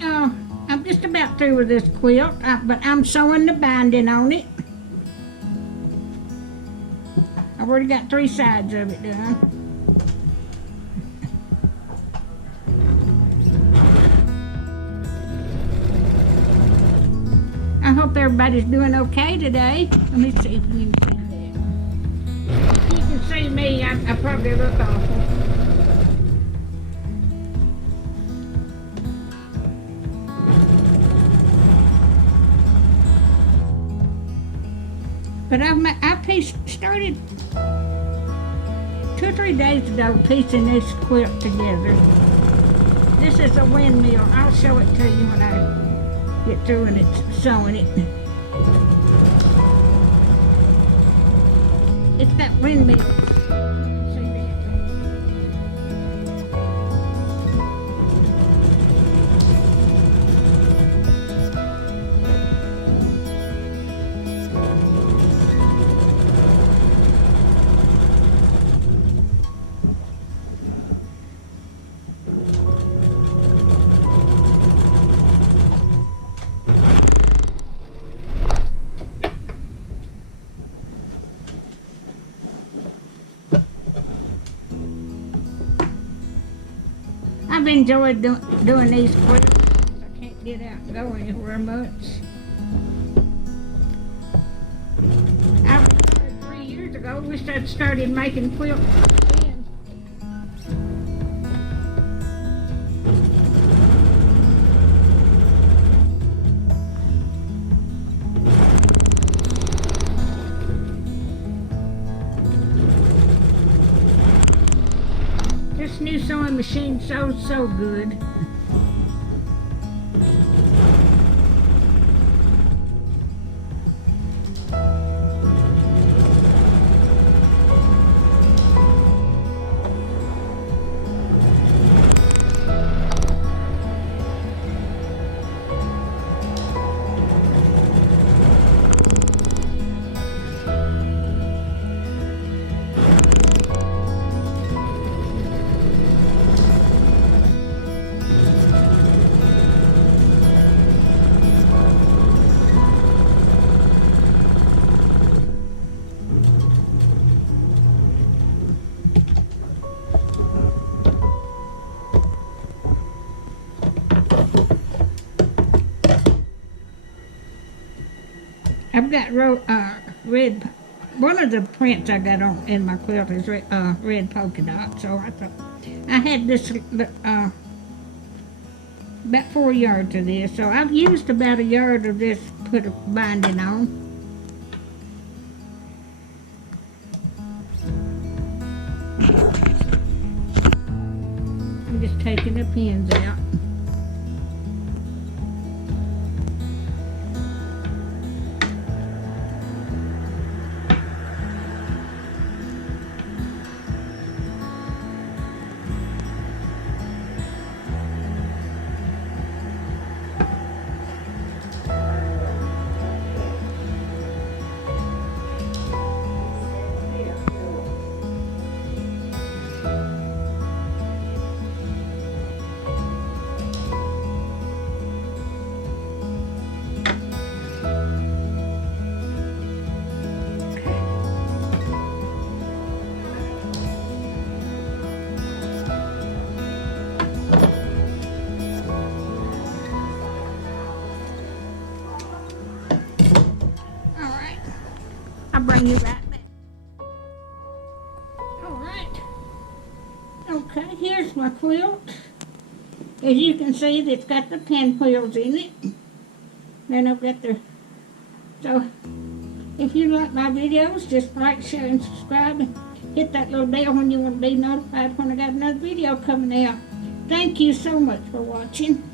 right, I'm just about through with this quilt, but I'm sewing the binding on it. I've already got 3 sides of it done. I hope everybody's doing okay today. Let me see if you can see that. If you can see me, I probably look awful. But I started 2 or 3 days ago piecing this quilt together. This is a windmill. I'll show it to you when I get through and it's sewing it. It's that windmill. See that? I've enjoyed doing these quilts. I can't get out and go anywhere much. I retired 3 years ago. Wish I'd started making quilts then. This new sewing machine sews so good. I've got red. One of the prints I got on in my quilt is red polka dot. So I thought I had this about 4 yards of this. So I've used about 1 yard of this to put a binding on. I'm just taking the pins out. I'll bring you right back. Alright. Okay, here's my quilt. As you can see, it's got the pinwheels in it. Then I've got the... So, if you like my videos, just like, share, and subscribe. And hit that little bell when you want to be notified when I got another video coming out. Thank you so much for watching.